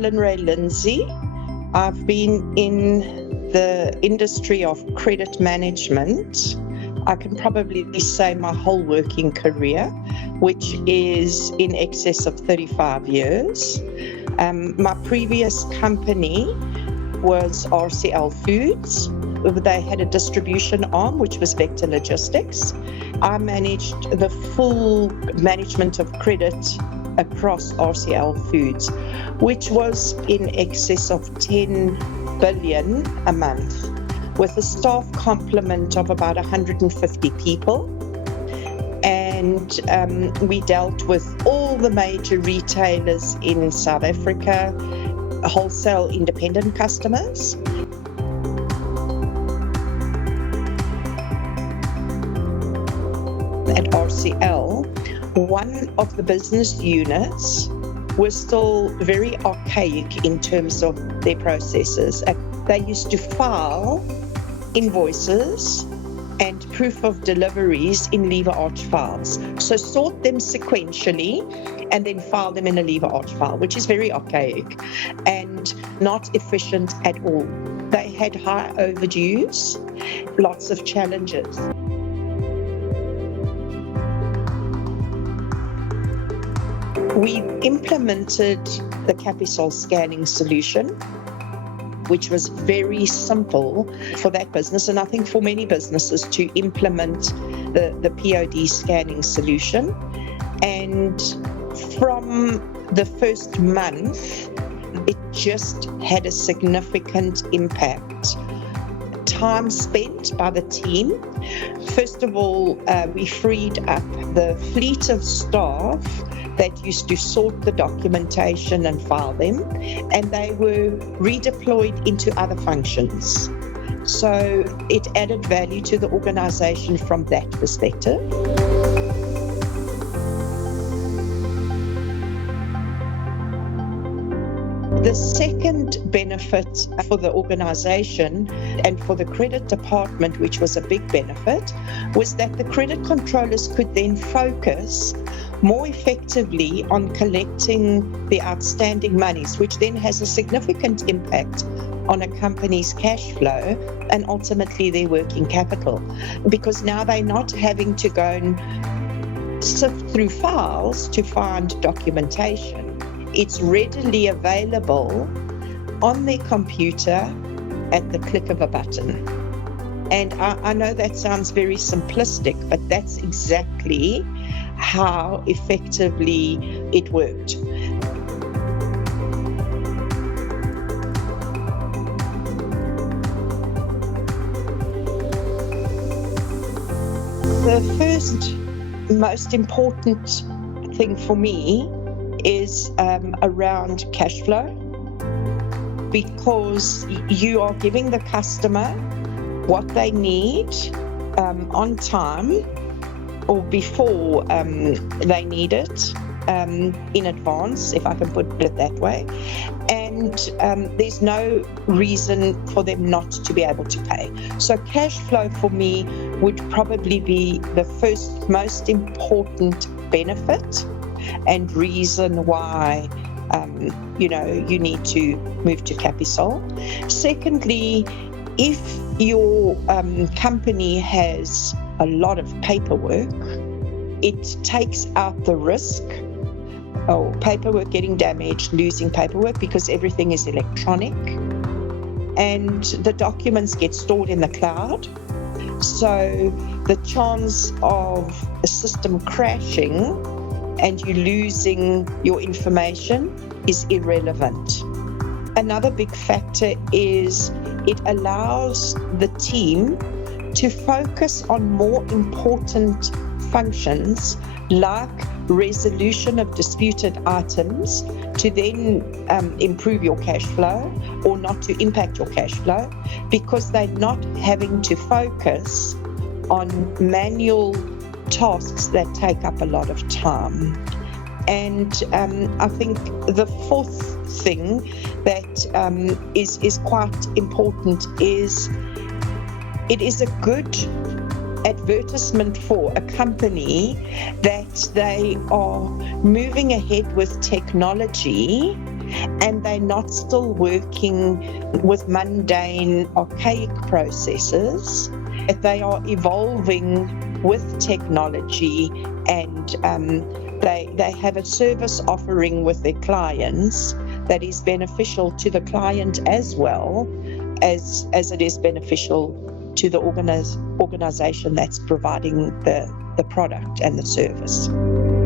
Evelyn Ray Lindsay. I've been in the industry of credit management, I can probably say my whole working career, which is in excess of 35 years. My previous company was RCL Foods. They had a distribution arm, which was Vector Logistics. I managed the full management of credit across RCL Foods, which was in excess of 10 billion a month, with a staff complement of about 150 people. And we dealt with all the major retailers in South Africa, wholesale independent customers. At RCL, one of the business units was still very archaic in terms of their processes. They used to file invoices and proof of deliveries in lever arch files. So sort them sequentially and then file them in a lever arch file, which is very archaic and not efficient at all. They had high overdues, lots of challenges. We implemented the Capisol scanning solution, which was very simple for that business, and I think for many businesses to implement the POD scanning solution. And from the first month, it just had a significant impact. Time spent by the team. First of all, we freed up the fleet of staff that used to sort the documentation and file them, and they were redeployed into other functions. So it added value to the organization from that perspective. The second benefit for the organization and for the credit department, which was a big benefit, was that the credit controllers could then focus more effectively on collecting the outstanding monies, which then has a significant impact on a company's cash flow and ultimately their working capital. Because now they're not having to go and sift through files to find documentation. It's readily available on their computer at the click of a button. And I know that sounds very simplistic, but that's exactly how effectively it worked. The first most important thing for me is around cash flow, because you are giving the customer what they need on time or before they need it, in advance, if I can put it that way. And there's no reason for them not to be able to pay. So cash flow for me would probably be the first most important benefit and reason why you need to move to Capisol. Secondly, if your company has a lot of paperwork, it takes out the risk of paperwork getting damaged, losing paperwork, because everything is electronic and the documents get stored in the cloud. So the chance of a system crashing and you losing your information is irrelevant. Another big factor is it allows the team to focus on more important functions like resolution of disputed items to then improve your cash flow or not to impact your cash flow, because they're not having to focus on manual tasks that take up a lot of time. And I think the fourth thing that is quite important is it is a good advertisement for a company that they are moving ahead with technology and they're not still working with mundane, archaic processes. They are evolving with technology, and they have a service offering with their clients that is beneficial to the client as well as it is beneficial to the organization that's providing the product and the service.